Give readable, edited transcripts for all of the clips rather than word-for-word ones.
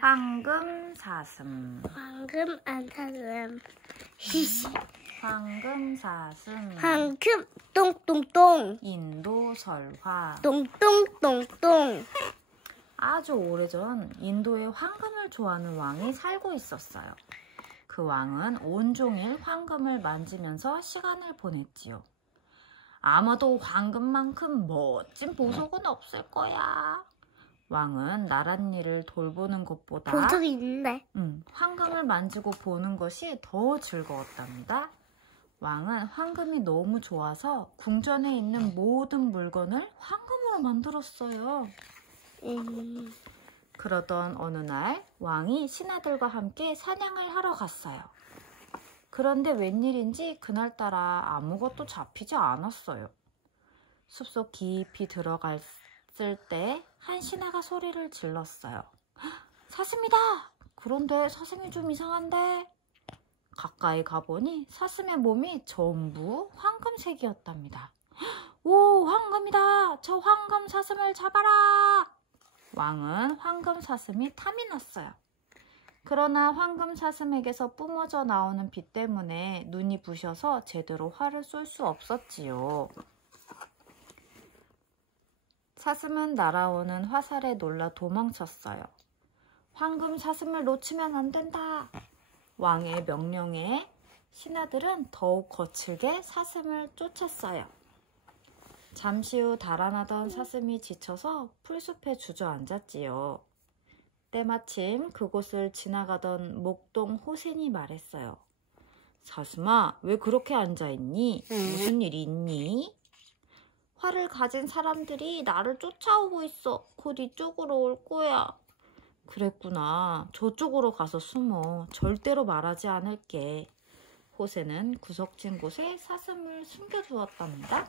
황금 사슴. 황금 안 사슴. 히히. 황금 사슴. 황금 똥똥똥. 인도 설화. 똥똥똥똥. 아주 오래전 인도에 황금을 좋아하는 왕이 살고 있었어요. 그 왕은 온종일 황금을 만지면서 시간을 보냈지요. 아마도 황금만큼 멋진 보석은 없을 거야. 왕은 나랏일을 돌보는 것보다 보석이 있네. 황금을 만지고 보는 것이 더 즐거웠답니다. 왕은 황금이 너무 좋아서 궁전에 있는 모든 물건을 황금으로 만들었어요. 그러던 어느 날 왕이 신하들과 함께 사냥을 하러 갔어요. 그런데 웬일인지 그날따라 아무것도 잡히지 않았어요. 숲속 깊이 들어갔을 때 한 신하가 소리를 질렀어요. 사슴이다! 그런데 사슴이 좀 이상한데? 가까이 가보니 사슴의 몸이 전부 황금색이었답니다. 오, 황금이다! 저 황금 사슴을 잡아라! 왕은 황금 사슴이 탐이 났어요. 그러나 황금 사슴에게서 뿜어져 나오는 빛 때문에 눈이 부셔서 제대로 활을 쏠 수 없었지요. 사슴은 날아오는 화살에 놀라 도망쳤어요. 황금 사슴을 놓치면 안 된다. 왕의 명령에 신하들은 더욱 거칠게 사슴을 쫓았어요. 잠시 후 달아나던 사슴이 지쳐서 풀숲에 주저앉았지요. 때마침 그곳을 지나가던 목동 호센이 말했어요. 사슴아, 왜 그렇게 앉아있니? 무슨 일이 있니? 활을 가진 사람들이 나를 쫓아오고 있어. 곧 이쪽으로 올 거야. 그랬구나. 저쪽으로 가서 숨어. 절대로 말하지 않을게. 호세는 구석진 곳에 사슴을 숨겨두었답니다.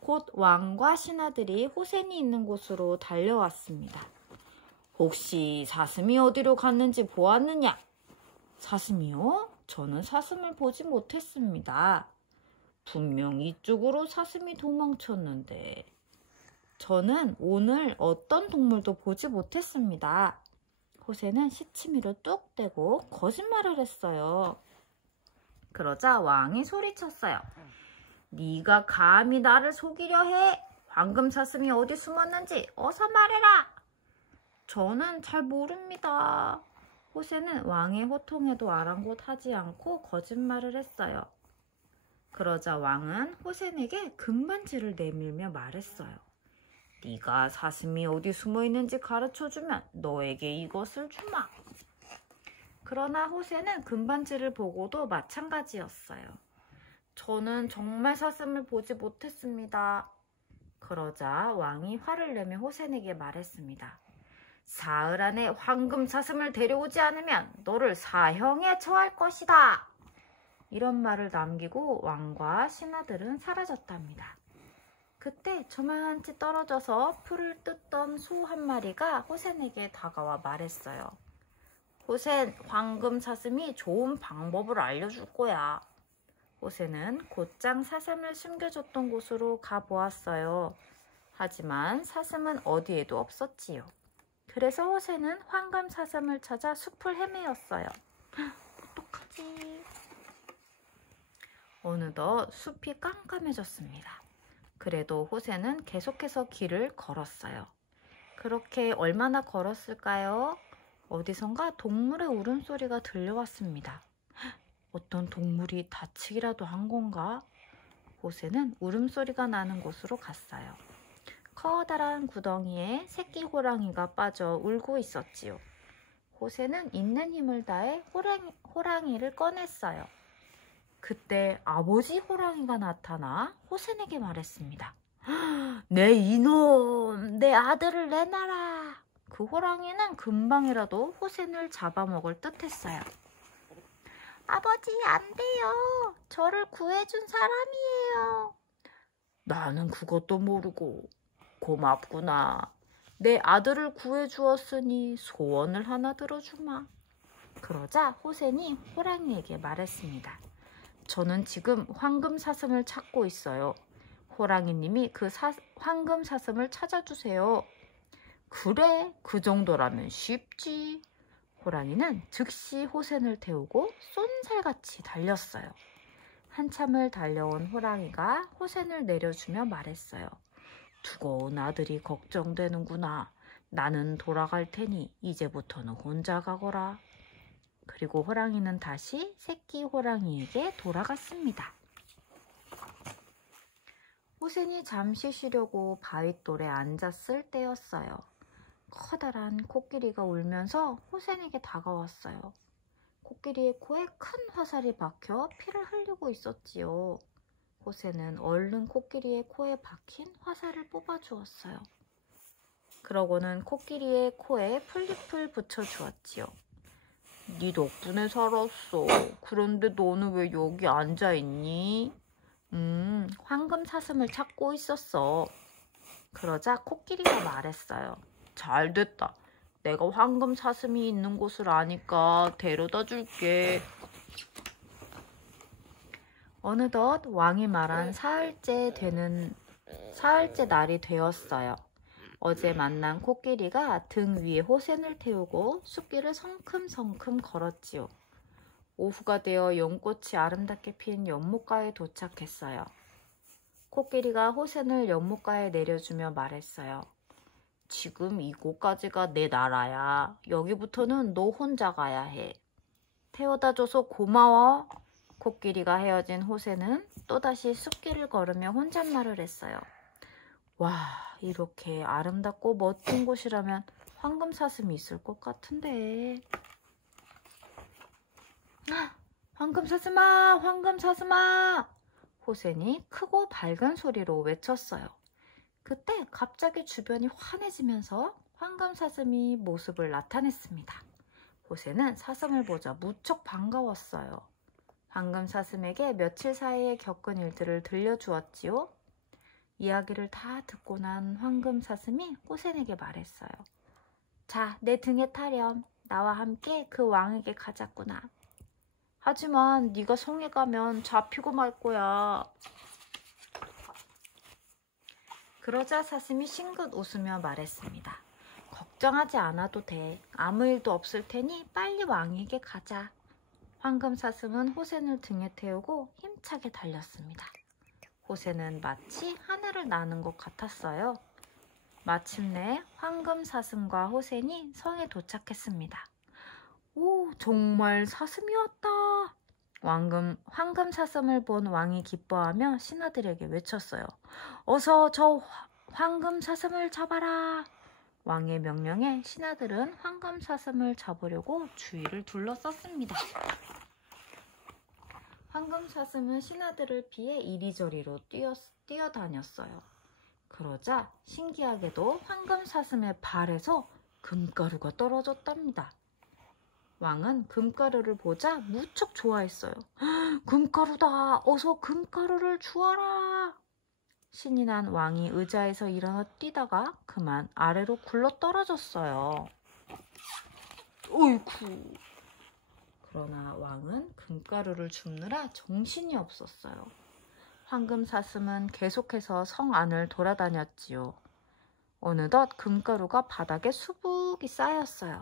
곧 왕과 신하들이 호센이 있는 곳으로 달려왔습니다. 혹시 사슴이 어디로 갔는지 보았느냐? 사슴이요? 저는 사슴을 보지 못했습니다. 분명 이쪽으로 사슴이 도망쳤는데 저는 오늘 어떤 동물도 보지 못했습니다. 호세는 시치미를 뚝 떼고 거짓말을 했어요. 그러자 왕이 소리쳤어요. 네가 감히 나를 속이려 해? 황금 사슴이 어디 숨었는지 어서 말해라. 저는 잘 모릅니다. 호세는 왕의 호통에도 아랑곳하지 않고 거짓말을 했어요. 그러자 왕은 호센에게 금반지를 내밀며 말했어요. 네가 사슴이 어디 숨어 있는지 가르쳐주면 너에게 이것을 주마. 그러나 호세는 금반지를 보고도 마찬가지였어요. 저는 정말 사슴을 보지 못했습니다. 그러자 왕이 화를 내며 호센에게 말했습니다. 사흘 안에 황금 사슴을 데려오지 않으면 너를 사형에 처할 것이다. 이런 말을 남기고 왕과 신하들은 사라졌답니다. 그때 저만치 떨어져서 풀을 뜯던 소 한 마리가 호센에게 다가와 말했어요. 호센, 황금 사슴이 좋은 방법을 알려줄 거야. 호센은 곧장 사슴을 숨겨줬던 곳으로 가보았어요. 하지만 사슴은 어디에도 없었지요. 그래서 호센은 황금 사슴을 찾아 숲을 헤매었어요. 어떡하지? 어느덧 숲이 깜깜해졌습니다. 그래도 호세는 계속해서 길을 걸었어요. 그렇게 얼마나 걸었을까요? 어디선가 동물의 울음소리가 들려왔습니다. 어떤 동물이 다치기라도 한 건가? 호세는 울음소리가 나는 곳으로 갔어요. 커다란 구덩이에 새끼 호랑이가 빠져 울고 있었지요. 호세는 있는 힘을 다해 호랑이를 꺼냈어요. 그때 아버지 호랑이가 나타나 호센에게 말했습니다. 내 이놈, 내 아들을 내놔라. 그 호랑이는 금방이라도 호센을 잡아먹을 듯했어요. 아버지, 안 돼요. 저를 구해준 사람이에요. 나는 그것도 모르고 고맙구나. 내 아들을 구해주었으니 소원을 하나 들어주마. 그러자 호센이 호랑이에게 말했습니다. 저는 지금 황금 사슴을 찾고 있어요. 호랑이님이 그 황금 사슴을 찾아주세요. 그래, 그 정도라면 쉽지. 호랑이는 즉시 호센을 태우고 쏜살같이 달렸어요. 한참을 달려온 호랑이가 호센을 내려주며 말했어요. 두고 아들이 걱정되는구나. 나는 돌아갈 테니 이제부터는 혼자 가거라. 그리고 호랑이는 다시 새끼 호랑이에게 돌아갔습니다. 호센이 잠시 쉬려고 바윗돌에 앉았을 때였어요. 커다란 코끼리가 울면서 호센에게 다가왔어요. 코끼리의 코에 큰 화살이 박혀 피를 흘리고 있었지요. 호센은 얼른 코끼리의 코에 박힌 화살을 뽑아주었어요. 그러고는 코끼리의 코에 풀잎을 붙여주었지요. 네 덕분에 살았어. 그런데 너는 왜 여기 앉아있니? 황금 사슴을 찾고 있었어. 그러자 코끼리가 말했어요. 잘됐다. 내가 황금 사슴이 있는 곳을 아니까 데려다 줄게. 어느덧 왕이 말한 사흘째 날이 되었어요. 어제 만난 코끼리가 등 위에 호센을 태우고 숲길을 성큼성큼 걸었지요. 오후가 되어 연꽃이 아름답게 핀 연못가에 도착했어요. 코끼리가 호센을 연못가에 내려주며 말했어요. 지금 이곳까지가 내 나라야. 여기부터는 너 혼자 가야 해. 태워다줘서 고마워. 코끼리가 헤어진 호세는 또다시 숲길을 걸으며 혼잣말을 했어요. 와, 이렇게 아름답고 멋진 곳이라면 황금사슴이 있을 것 같은데. 황금사슴아, 황금사슴아! 호센이 크고 밝은 소리로 외쳤어요. 그때 갑자기 주변이 환해지면서 황금사슴이 모습을 나타냈습니다. 호세는 사슴을 보자 무척 반가웠어요. 황금사슴에게 며칠 사이에 겪은 일들을 들려주었지요. 이야기를 다 듣고 난 황금사슴이 호센에게 말했어요. 자, 내 등에 타렴. 나와 함께 그 왕에게 가자꾸나. 하지만 네가 성에 가면 잡히고 말 거야. 그러자 사슴이 싱긋 웃으며 말했습니다. 걱정하지 않아도 돼. 아무 일도 없을 테니 빨리 왕에게 가자. 황금사슴은 호센을 등에 태우고 힘차게 달렸습니다. 호센은 마치 하늘을 나는 것 같았어요. 마침내 황금사슴과 호센이 성에 도착했습니다. 오, 정말 사슴이었다. 황금사슴을 본 왕이 기뻐하며 신하들에게 외쳤어요. 어서 저 황금사슴을 잡아라. 왕의 명령에 신하들은 황금사슴을 잡으려고 주위를 둘러쌌습니다. 황금사슴은 신하들을 피해 이리저리로 뛰어다녔어요. 그러자 신기하게도 황금사슴의 발에서 금가루가 떨어졌답니다. 왕은 금가루를 보자 무척 좋아했어요. 금가루다! 어서 금가루를 주어라! 신이 난 왕이 의자에서 일어나 뛰다가 그만 아래로 굴러 떨어졌어요. 어이쿠! 그러나 왕은 금가루를 줍느라 정신이 없었어요. 황금사슴은 계속해서 성 안을 돌아다녔지요. 어느덧 금가루가 바닥에 수북이 쌓였어요.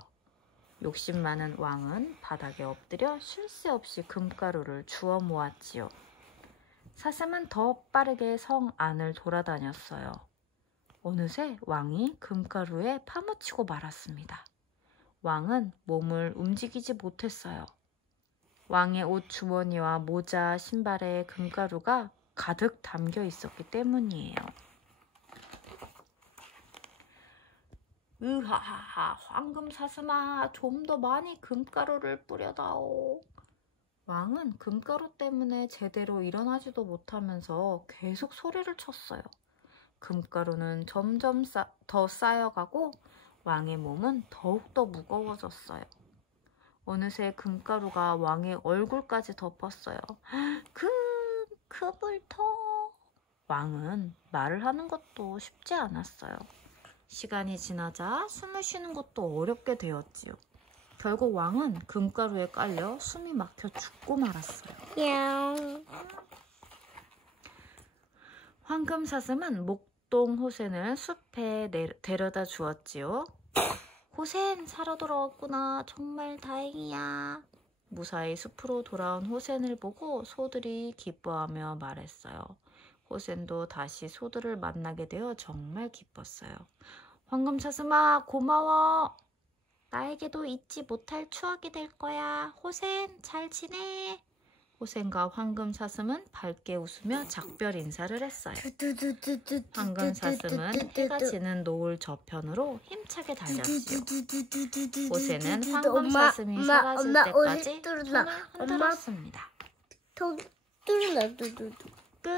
욕심 많은 왕은 바닥에 엎드려 쉴 새 없이 금가루를 주워 모았지요. 사슴은 더 빠르게 성 안을 돌아다녔어요. 어느새 왕이 금가루에 파묻히고 말았습니다. 왕은 몸을 움직이지 못했어요. 왕의 옷 주머니와 모자, 신발에 금가루가 가득 담겨 있었기 때문이에요. 으하하하, 황금사슴아, 좀 더 많이 금가루를 뿌려다오. 왕은 금가루 때문에 제대로 일어나지도 못하면서 계속 소리를 쳤어요. 금가루는 점점 더 쌓여가고 왕의 몸은 더욱더 무거워졌어요. 어느새 금가루가 왕의 얼굴까지 덮었어요. 그불터. 왕은 말을 하는 것도 쉽지 않았어요. 시간이 지나자 숨을 쉬는 것도 어렵게 되었지요. 결국 왕은 금가루에 깔려 숨이 막혀 죽고 말았어요. 야옹. 황금사슴은 똥 호센을 숲에 데려다 주었지요. 호센, 살아 돌아왔구나. 정말 다행이야. 무사히 숲으로 돌아온 호센을 보고 소들이 기뻐하며 말했어요. 호센도 다시 소들을 만나게 되어 정말 기뻤어요. 황금사슴아, 고마워. 나에게도 잊지 못할 추억이 될 거야. 호센, 잘 지내. 호센과 황금사슴은 밝게 웃으며 작별 인사를 했어요. 황금사슴은 해가 지는 노을 저편으로 힘차게 달렸지요. 호센은 황금사슴이 사라질 때까지 손을 흔들었습니다. 통 뚫는다. 끝.